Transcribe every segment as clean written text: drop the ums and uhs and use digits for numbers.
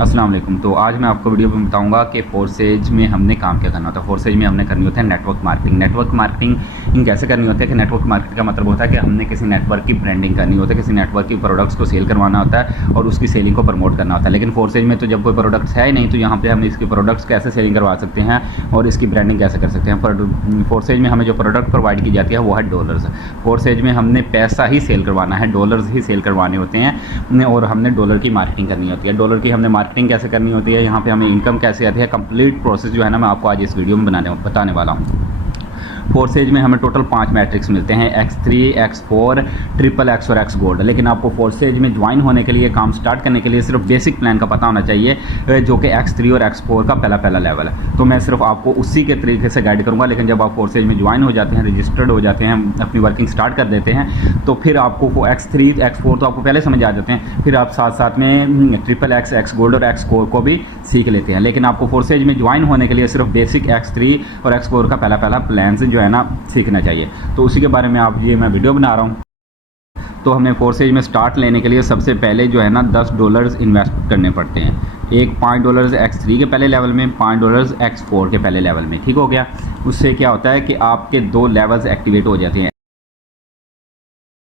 अस्सलाम वालेकुम। तो आज मैं आपको वीडियो में बताऊंगा कि फोर्सेज में हमने काम क्या करना होता है। फोर्सेज में हमने करनी होता है नेटवर्क मार्केटिंग। नेटवर्क मार्केटिंग कैसे करनी होती है कि नेटवर्क मार्केटिंग का मतलब होता है कि हमने किसी नेटवर्क की ब्रांडिंग करनी होती है, किसी नेटवर्क की प्रोडक्ट्स को सेल करवाना होता है और उसकी सेलिंग को प्रमोट करना होता है। लेकिन फोर्सेज में तो जब कोई प्रोडक्ट्स है ही नहीं, तो यहाँ पर हम इसकी प्रोडक्ट्स कैसे सेलिंग करवा सकते हैं और इसकी ब्रांडिंग कैसे कर सकते हैं। फोर्सेज में हमें जो प्रोडक्ट प्रोवाइड की जाती है वो है डॉलर्स। फोर्सेज में हमने पैसा ही सेल करवाना है, डॉलर्स ही सेल करवाने होते हैं और हमने डॉलर की मार्केटिंग करनी होती है। डॉलर की हमने मार्केटिंग कैसे करनी होती है, यहाँ पे हमें इनकम कैसे आती है, कंप्लीट प्रोसेस जो है ना मैं आपको आज इस वीडियो में बताने वाला हूँ। फोर्सेज में हमें टोटल 5 मैट्रिक्स मिलते हैं, X3, X4, XXX और X गोल्ड। लेकिन आपको फोर्सेज में ज्वाइन होने के लिए, काम स्टार्ट करने के लिए सिर्फ बेसिक प्लान का पता होना चाहिए, जो कि X3 और X4 का पहला लेवल है। तो मैं सिर्फ आपको उसी के तरीके से गाइड करूँगा। लेकिन जब आप फोर्सेज में ज्वाइन हो जाते हैं, रजिस्टर्ड हो जाते हैं, अपनी वर्किंग स्टार्ट कर देते हैं, तो फिर आपको X3, X4 तो आपको पहले समझ आ जाते हैं, फिर आप साथ साथ में XXX, X गोल्ड और X कोर को भी सीख लेते हैं। लेकिन आपको फोर्सेज में ज्वाइन होने के लिए सिर्फ बेसिक X3 और X कोर का पहला प्लान जो है ना सीखना चाहिए। तो उसी के बारे में मैं वीडियो बना रहा हूँ। तो हमें फोर्सेज में स्टार्ट लेने के लिए सबसे पहले जो है ना $10 इन्वेस्ट करने पड़ते हैं। एक $5 X3 के पहले लेवल में, $5 X4 के पहले लेवल में। ठीक हो गया। उससे क्या होता है कि आपके 2 लेवल्स एक्टिवेट हो जाते हैं,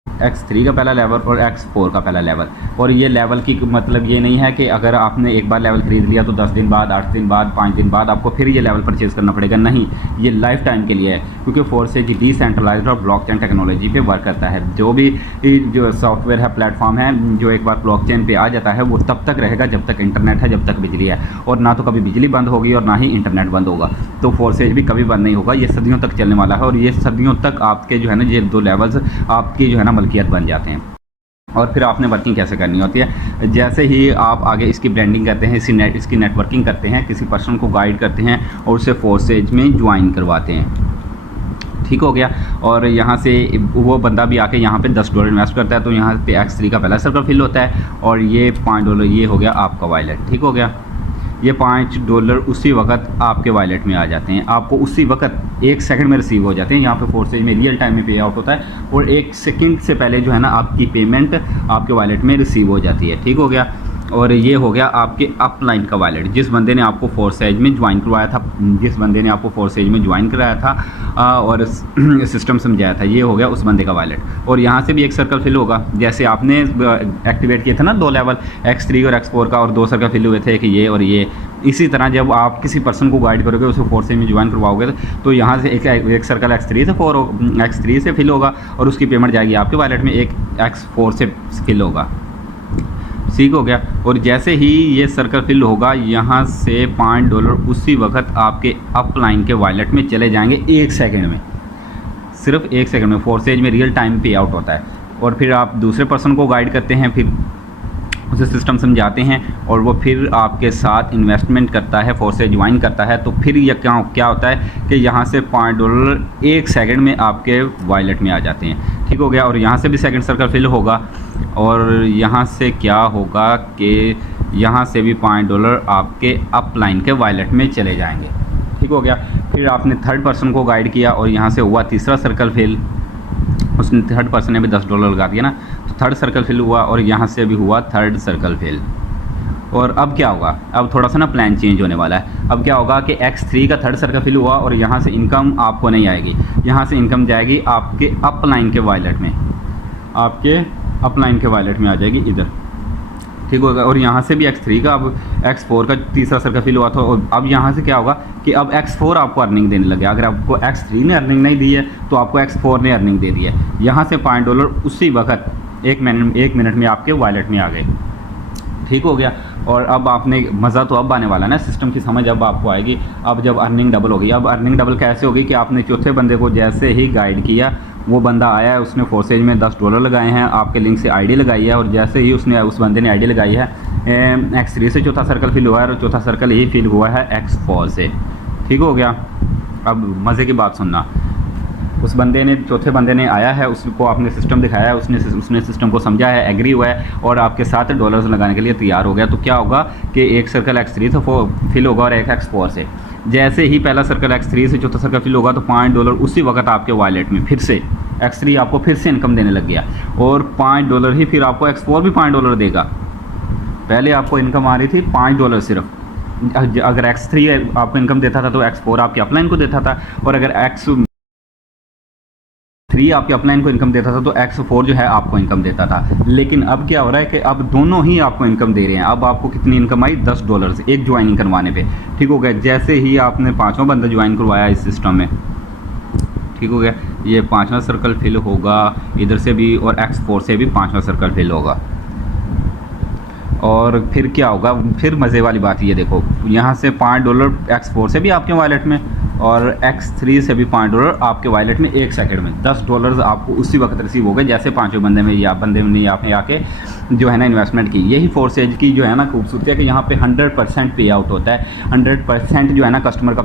X3 का पहला लेवल और X4 का पहला लेवल। और ये लेवल की मतलब ये नहीं है कि अगर आपने एक बार लेवल खरीद लिया तो 10 दिन बाद, 8 दिन बाद, 5 दिन बाद आपको फिर ये लेवल परचेज़ करना पड़ेगा। नहीं, ये लाइफ टाइम के लिए है, क्योंकि फोर्सेज डिसेंट्रलाइज्ड और ब्लॉकचेन टेक्नोलॉजी पे वर्क करता है। जो सॉफ्टवेयर है, प्लेटफॉर्म है, जो एक बार ब्लॉकचेन पे आ जाता है वो तब तक रहेगा जब तक इंटरनेट है, जब तक बिजली है। और ना तो कभी बिजली बंद होगी और ना ही इंटरनेट बंद होगा। तो फोर्सेज भी कभी बंद नहीं होगा, ये सदियों तक चलने वाला है। और ये सदियों तक आपके जो है ना ये 2 लेवल्स आपकी जो है ना मलकियत बन जाते हैं। और फिर आपने वर्किंग कैसे करनी होती है, जैसे ही आप आगे इसकी ब्रांडिंग करते हैं, इसकी नेटवर्किंग करते हैं, किसी पर्सन को गाइड करते हैं और उसे फोर्सेज में ज्वाइन करवाते हैं। ठीक हो गया। और यहाँ से वो बंदा भी आके यहाँ पे $10 इन्वेस्ट करता है, तो यहाँ पे X3 का पहला सर्कल फिल होता है और ये $5 ये हो गया आपका वॉलेट। ठीक हो गया। ये $5 उसी वक्त आपके वॉलेट में आ जाते हैं, आपको उसी वक्त 1 सेकंड में रिसीव हो जाते हैं। यहाँ पे फोर्सेज में रियल टाइम में पे आउट होता है और 1 सेकंड से पहले जो है ना आपकी पेमेंट आपके वॉलेट में रिसीव हो जाती है। ठीक हो गया। और ये हो गया आपके अपलाइन का वॉलेट, जिस बंदे ने आपको फोर्सेज में ज्वाइन करवाया था, और सिस्टम समझाया था, ये हो गया उस बंदे का वॉलेट। और यहाँ से भी एक सर्कल फिल होगा, जैसे आपने एक्टिवेट किए थे ना 2 लेवल X3 और X4 का, और 2 सर्कल फिल हुए थे कि ये और ये। इसी तरह जब आप किसी पर्सन को गाइड करोगे, उसे फोर्सेज में ज्वाइन करवाओगे, तो यहाँ से एक सर्कल X3 से फिल होगा और उसकी पेमेंट जाएगी आपके वॉलेट में, एक X4 से फिल होगा। ठीक हो गया। और जैसे ही ये सर्कल फिल होगा, यहाँ से $5 उसी वक्त आपके अपलाइन के वॉलेट में चले जाएंगे 1 सेकंड में, सिर्फ 1 सेकंड में। फोर्सेज में रियल टाइम पे आउट होता है। और फिर आप दूसरे पर्सन को गाइड करते हैं, फिर उसे सिस्टम समझाते हैं और वो फिर आपके साथ इन्वेस्टमेंट करता है, फोर्सेज ज्वाइन करता है। तो फिर ये क्या होता है कि यहाँ से $5 1 सेकंड में आपके वॉलेट में आ जाते हैं। ठीक हो गया। और यहाँ से भी सेकंड सर्कल फिल होगा और यहाँ से क्या होगा कि यहाँ से भी $5 आपके अपलाइन के वॉलेट में चले जाएंगे। ठीक हो गया। फिर आपने थर्ड पर्सन को गाइड किया और यहाँ से हुआ तीसरा सर्कल फिल, उसने थर्ड पर्सन ने भी $10 लगा दिया ना, तो थर्ड सर्कल फिल हुआ और यहाँ से भी हुआ थर्ड सर्कल फिल। और अब क्या होगा, अब थोड़ा सा ना प्लान चेंज होने वाला है। अब क्या होगा कि X3 का थर्ड सर्कल फिल हुआ और यहाँ से इनकम आपको नहीं आएगी, यहाँ से इनकम जाएगी आपके अपलाइन के वॉलेट में, आपके अपलाइन के वॉलेट में आ जाएगी इधर। ठीक होगा। और यहाँ से भी X3 का, अब X4 का तीसरा सर्कल फिल हुआ था और अब यहाँ से क्या होगा कि अब X4 आपको अर्निंग देने लगे। अगर आपको X3 ने अर्निंग नहीं दी है तो आपको X4 ने अर्निंग दे दी है। यहाँ से $5 उसी वक्त 1 मिनट में आपके वॉलेट में आ गए। ठीक हो गया। और अब आपने मज़ा तो अब आने वाला है ना, सिस्टम की समझ अब आपको आएगी। अब जब अर्निंग डबल होगी, अब अर्निंग डबल कैसे होगी कि आपने चौथे बंदे को जैसे ही गाइड किया, वो बंदा आया है, उसने फोर्सेज में $10 लगाए हैं, आपके लिंक से आईडी लगाई है, और जैसे ही उस बंदे ने आईडी लगाई है, X3 से चौथा सर्कल फिल हुआ है और चौथा सर्कल ही फिल हुआ है X4 से। ठीक हो गया। अब मज़े की बात सुनना, उस बंदे ने, चौथे बंदे ने आया है, उसको आपने सिस्टम दिखाया है, उसने सिस्टम को समझा है, एग्री हुआ है और आपके साथ $डॉलर्स लगाने के लिए तैयार हो गया। तो क्या होगा कि एक सर्कल X3 से फिल होगा और एक X4 से। जैसे ही पहला सर्कल X3 से चौथा सर्कल फिल होगा तो $5 उसी वक्त आपके वॉलेट में फिर से X3 आपको फिर से इनकम देने लग गया और $5 ही फिर आपको X4 भी $5 देगा। पहले आपको इनकम आ रही थी $5 सिर्फ। अगर X3 आपको इनकम देता था तो X4 आपके अपलाइन को देता था, और अगर X3 आपके अपलाइन को इनकम देता था तो X4 जो है आपको इनकम देता था। लेकिन अब क्या हो रहा है कि अब दोनों ही आपको इनकम दे रहे हैं। अब आपको कितनी इनकम आई? $10 एक ज्वाइनिंग करवाने पे। ठीक हो गया। जैसे ही आपने 5वां बंदा ज्वाइन करवाया इस सिस्टम में, ठीक हो गया, ये 5वां सर्कल फिल होगा इधर से भी, और X4 से भी 5वां सर्कल फिल होगा। और फिर क्या होगा? फिर मज़े वाली बात ये देखो, यहाँ से $5 X4 से भी आपके वॉलेट में, और X3 से भी $5 आपके वॉलेट में 1 सेकंड में। $10 आपको उसी वक्त रिसीव हो गए जैसे 5वें बंदे में या बंदे ने यहाँ पे आके जो है ना इन्वेस्टमेंट की। यही फोर्सेज की जो है ना खूबसूरती है कि यहाँ पे 100% पे आउट होता है। 100% जो है ना कस्टमर का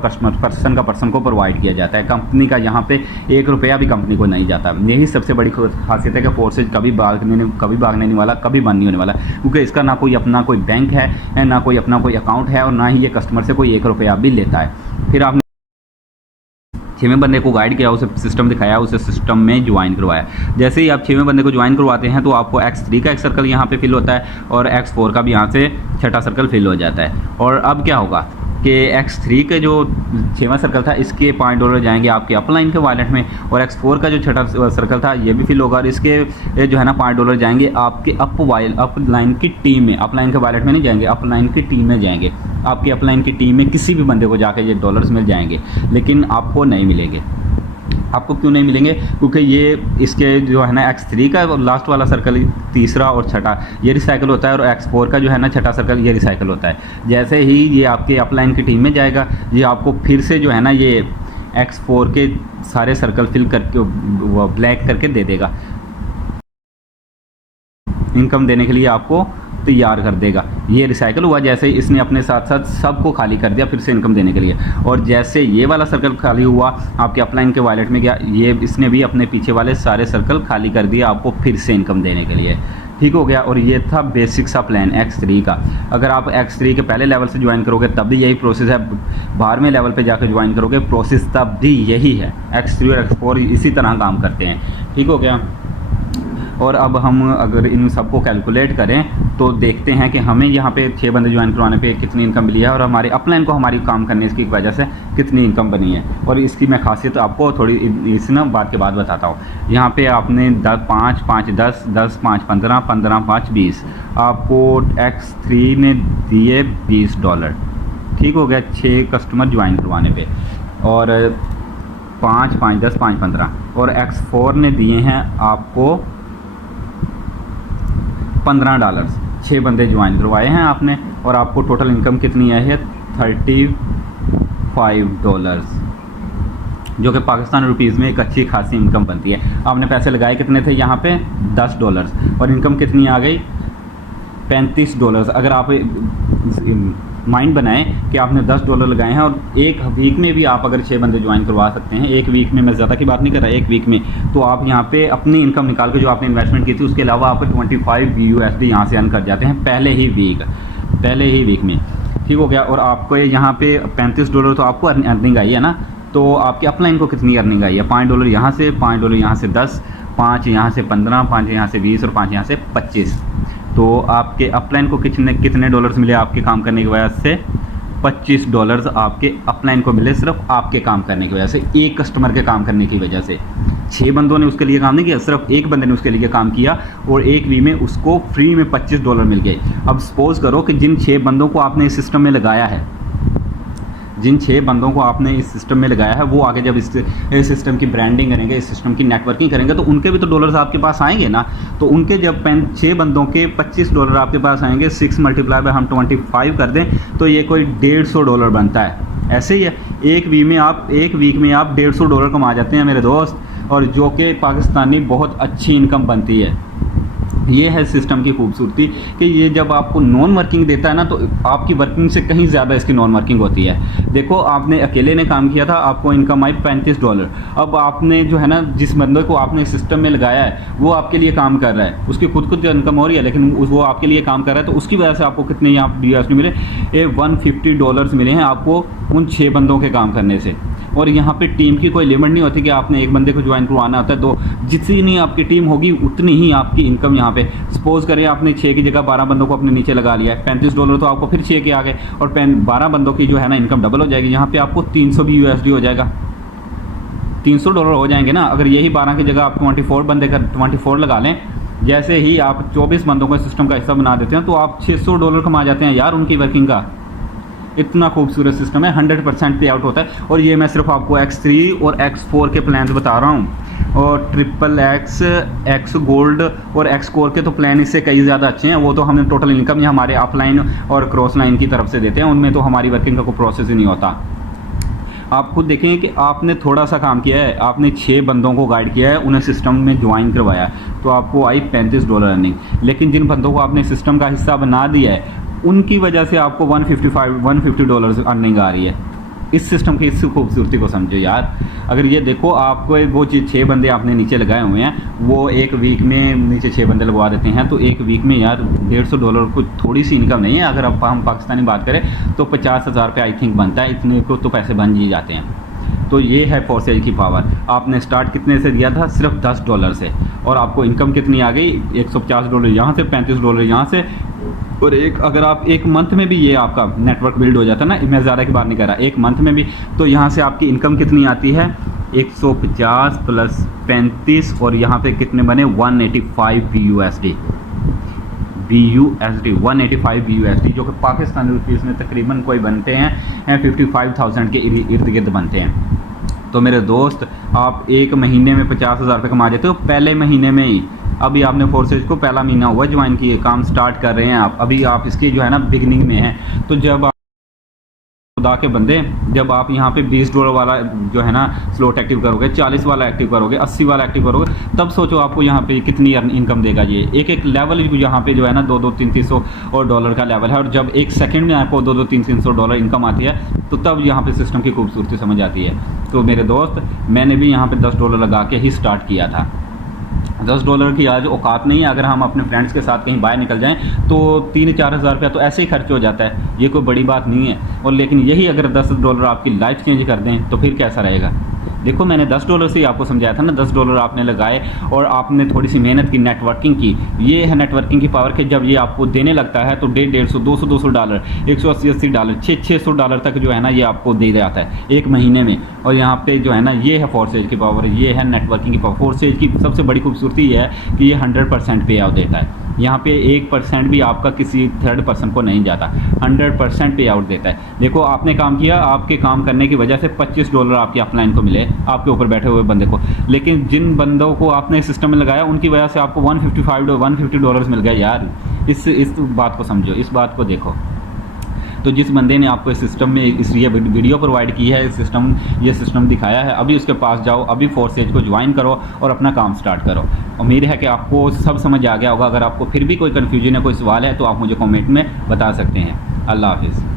पर्सन को प्रोवाइड किया जाता है। कंपनी का यहाँ पे ₹1 भी कंपनी को नहीं जाता। यही सबसे बड़ी खासियत है कि फोर्सेज कभी भागने नहीं वाला, कभी बंद नहीं होने वाला, क्योंकि इसका ना कोई अपना कोई बैंक है, ना कोई अपना कोई अकाउंट है, और ना ही ये कस्टमर से कोई ₹1 भी लेता है। फिर आपने 6वें बंदे को गाइड किया, उसे सिस्टम दिखाया, उसे सिस्टम में ज्वाइन करवाया। जैसे ही आप 6वें बंदे को ज्वाइन करवाते हैं तो आपको X3 का एक सर्कल यहाँ पे फिल होता है, और X4 का भी यहाँ से 6ठा सर्कल फिल हो जाता है। और अब क्या होगा कि X3 के जो 6वां सर्कल था इसके $5 जाएंगे आपके अपलाइन के वॉलेट में, और X4 का जो 6ठा सर्कल था ये भी फिल होगा, और इसके जो है ना $5 जाएंगे आपके अपलाइन की टीम में। अपलाइन के वॉलेट में नहीं जाएंगे, अपलाइन की टीम में जाएंगे। आपके अपलाइन की टीम में किसी भी बंदे को जाके ये डॉलर्स मिल जाएंगे, लेकिन आपको नहीं मिलेंगे। आपको क्यों नहीं मिलेंगे? क्योंकि ये इसके जो है ना X3 का लास्ट वाला सर्कल, तीसरा और छठा, ये रिसाइकल होता है, और X4 का जो है ना 6ठा सर्कल ये रिसाइकल होता है। जैसे ही ये आपके अपलाइन की टीम में जाएगा, ये आपको फिर से जो है ना ये X4 के सारे सर्कल फिल करके वो ब्लैक करके दे देगा, इनकम देने के लिए आपको तैयार कर देगा। ये रिसाइकल हुआ, जैसे इसने अपने साथ साथ सबको खाली कर दिया फिर से इनकम देने के लिए। और जैसे ये वाला सर्कल खाली हुआ आपके अपलाइन के वॉलेट में गया, ये इसने भी अपने पीछे वाले सारे सर्कल खाली कर दिया आपको फिर से इनकम देने के लिए। ठीक हो गया। और ये था बेसिक सा प्लान X3 का। अगर आप X3 के पहले लेवल से ज्वाइन करोगे तब भी यही प्रोसेस है, 12वें लेवल पे जाकर ज्वाइन करोगे प्रोसेस तब भी यही है। X3 और X4 इसी तरह काम करते हैं। ठीक हो गया। और अब हम अगर इन सबको कैलकुलेट करें तो देखते हैं कि हमें यहाँ पे 6 बंदे ज्वाइन करवाने पे कितनी इनकम मिली है, और हमारे अपलाइन को हमारी काम करने की वजह से कितनी इनकम बनी है। और इसकी मैं खासियत आपको थोड़ी इस ना बात के बाद बताता हूँ। यहाँ पे आपने 5, 5, 10, 10, 5, 15, 15, 5, 20 आपको X3 ने दिए $20। ठीक हो गया 6 कस्टमर ज्वाइन करवाने पे, और 5, 5, 10, 5, 15, और X4 ने दिए हैं आपको $15। 6 बंदे ज्वाइन करवाए हैं आपने, और आपको टोटल इनकम कितनी आई है? $35, जो कि पाकिस्तान रुपीज़ में एक अच्छी खासी इनकम बनती है। आपने पैसे लगाए कितने थे यहाँ पे? $10, और इनकम कितनी आ गई? $35। अगर आप माइंड बनाएं कि आपने $10 लगाए हैं, और एक वीक में भी आप अगर 6 बंदे ज्वाइन करवा सकते हैं, एक वीक में, मैं ज़्यादा की बात नहीं कर रहा, एक वीक में, तो आप यहाँ पे अपनी इनकम निकाल के जो आपने इन्वेस्टमेंट की थी उसके अलावा आप 25 USD यहाँ से अर्न कर जाते हैं पहले ही वीक में। ठीक हो गया। और आपको यहाँ पे $35 तो आपको अर्निंग आई है ना, तो आपके अपलाइन को कितनी अर्निंग आई है? $5 यहाँ से, $5 यहाँ से 10, 5 यहाँ से 15, 5 यहाँ से 20, और 5 यहाँ से 25। तो आपके अपलाइन को कितने डॉलर्स मिले आपके काम करने की वजह से? $25 आपके अपलाइन को मिले सिर्फ आपके काम करने की वजह से, एक कस्टमर के काम करने की वजह से। 6 बंदों ने उसके लिए काम नहीं किया, सिर्फ एक बंदे ने उसके लिए काम किया, और एक वीक में उसको फ्री में $25 मिल गए। अब सपोज करो कि जिन 6 बंदों को आपने इस सिस्टम में लगाया है, जिन 6 बंदों को आपने इस सिस्टम में लगाया है, वो आगे जब इस सिस्टम की ब्रांडिंग करेंगे, इस सिस्टम की नेटवर्किंग करेंगे, तो उनके भी तो डॉलर्स आपके पास आएंगे ना। तो उनके जब 6 बंदों के $25 आपके पास आएंगे, 6 × हम 25 कर दें तो ये कोई $150 बनता है। ऐसे ही है, एक वीक में आप $150 कमा जाते हैं मेरे दोस्त, और जो कि पाकिस्तानी बहुत अच्छी इनकम बनती है। ये है सिस्टम की खूबसूरती कि ये जब आपको नॉन वर्किंग देता है ना, तो आपकी वर्किंग से कहीं ज़्यादा इसकी नॉन वर्किंग होती है। देखो, आपने अकेले ने काम किया था, आपको इनकम आई $35। अब आपने जो है ना, जिस बंदे को आपने सिस्टम में लगाया है वो आपके लिए काम कर रहा है, उसकी खुद इनकम हो रही है, लेकिन वो आपके लिए काम कर रहा है, तो उसकी वजह से आपको कितने यहाँ USD मिले? $150 मिले हैं आपको उन 6 बंदों के काम करने से। और यहाँ पे टीम की कोई लिमिट नहीं होती कि आपने एक बंदे को ज्वाइन करवाना होता है, तो जितनी आपकी टीम होगी उतनी ही आपकी इनकम यहाँ पे। सपोज करें आपने 6 की जगह 12 बंदों को अपने नीचे लगा लिया है, $35 तो आपको फिर 6 के आ गए, और 12 बंदों की जो है ना इनकम डबल हो जाएगी। यहाँ पे आपको 300 भी USD हो जाएगा, $300 हो जाएंगे ना। अगर यही 12 की जगह आप 24 बंदे का 24 लगा लें, जैसे ही आप 24 बंदों को सिस्टम का हिस्सा बना देते हैं तो आप $600 कमा जाते हैं यार उनकी वर्किंग का। इतना खूबसूरत सिस्टम है, 100% पे आउट होता है। और ये मैं सिर्फ आपको X3 और X4 के प्लान्स बता रहा हूँ, और XXX, X गोल्ड और X कोर के तो प्लान इससे कई ज़्यादा अच्छे हैं। वो तो हमें टोटल इनकम ही हमारे अपलाइन और क्रॉस लाइन की तरफ से देते हैं, उनमें तो हमारी वर्किंग का कोई प्रोसेस ही नहीं होता। आप खुद देखें कि आपने थोड़ा सा काम किया है, आपने 6 बंदों को गाइड किया है, उन्हें सिस्टम में ज्वाइन करवाया, तो आपको आई $35 अर्निंग। लेकिन जिन बंदों को आपने सिस्टम का हिस्सा बना दिया है, उनकी वजह से आपको $150 अर्निंग आ रही है। इस सिस्टम की इस खूबसूरती को समझो यार। अगर ये देखो, आपको वो 6 बंदे आपने नीचे लगाए हुए हैं, वो एक वीक में नीचे 6 बंदे लगवा देते हैं, तो एक वीक में यार $150 कुछ थोड़ी सी इनकम नहीं है। अगर अब हम पाकिस्तानी बात करें तो 50,000 रुपये आई थिंक बनता है, इतने को तो पैसे बन ही जाते हैं। तो ये है फोर्सेज की पावर। आपने स्टार्ट कितने से दिया था? सिर्फ $10 से, और आपको इनकम कितनी आ गई? $150 यहाँ से, $35 यहाँ से, और अगर आप एक मंथ में भी ये आपका नेटवर्क बिल्ड हो जाता है ना, मैं ज़्यादा की बात नहीं कर रहा, एक मंथ में भी, तो यहाँ से आपकी इनकम कितनी आती है? 150 प्लस 35, और यहाँ पे कितने बने? 185 BUSD, 185 BUSD, जो कि पाकिस्तानी रुपीज़ में तकरीबन कोई बनते हैं 55,000 के इर्द गिर्द बनते हैं। तो मेरे दोस्त, आप एक महीने में 50,000 रुपये कमा जाते हो, पहले महीने में ही। अभी आपने फोर्सेज को पहला महीना हुआ ज्वाइन किए, काम स्टार्ट कर रहे हैं आप, अभी आप इसकी जो है ना बिगनिंग में हैं। तो जब खुदा के बंदे, जब आप यहाँ पे $20 वाला जो है ना स्लॉट एक्टिव करोगे, 40 वाला एक्टिव करोगे, 80 वाला एक्टिव करोगे, तब सोचो आपको यहाँ पे कितनी इनकम देगा ये। एक लेवल यहाँ पे जो है ना $200-300 और डॉलर का लेवल है, और जब एक सेकंड में आपको $200-300 इनकम आती है, तो तब यहाँ पे सिस्टम की खूबसूरती समझ आती है। तो मेरे दोस्त, मैंने भी यहाँ पे $10 लगा के ही स्टार्ट किया था। $10 की आज औकात नहीं है। अगर हम अपने फ्रेंड्स के साथ कहीं बाहर निकल जाएं तो 3-4 हज़ार रुपया तो ऐसे ही खर्च हो जाता है, ये कोई बड़ी बात नहीं है। और लेकिन यही अगर $10 आपकी लाइफ चेंज कर दें तो फिर कैसा रहेगा। देखो, मैंने $10 से ही आपको समझाया था ना, $10 आपने लगाए और आपने थोड़ी सी मेहनत की, नेटवर्किंग की। ये है नेटवर्किंग की पावर कि जब ये आपको देने लगता है तो $150, $200, $180, $600 तक जो है ना ये आपको दे जाता है एक महीने में। और यहाँ पे जो है ना, ये है फोर्सेज की पावर, ये है नेटवर्किंग की पावर। फोर्सेज की सबसे बड़ी खूबसूरती ये है कि ये 100% पे आउट देता है। यहाँ पे 1% भी आपका किसी थर्ड पर्सन को नहीं जाता, 100% पे आउट देता है। देखो, आपने काम किया, आपके काम करने की वजह से $25 आपके अपलाइन को मिले, आपके ऊपर बैठे हुए बंदे को। लेकिन जिन बंदों को आपने सिस्टम में लगाया, उनकी वजह से आपको $150 मिल गया यार। इस बात को समझो, इस बात को देखो। तो जिस बंदे ने आपको इस सिस्टम में इसलिए वीडियो प्रोवाइड की है, ये सिस्टम दिखाया है, अभी उसके पास जाओ, अभी फोर्सेज को ज्वाइन करो और अपना काम स्टार्ट करो। उम्मीद है कि आपको सब समझ आ गया होगा। अगर आपको फिर भी कोई कन्फ्यूजन है, कोई सवाल है, तो आप मुझे कमेंट में बता सकते हैं। अल्लाह हाफिज़।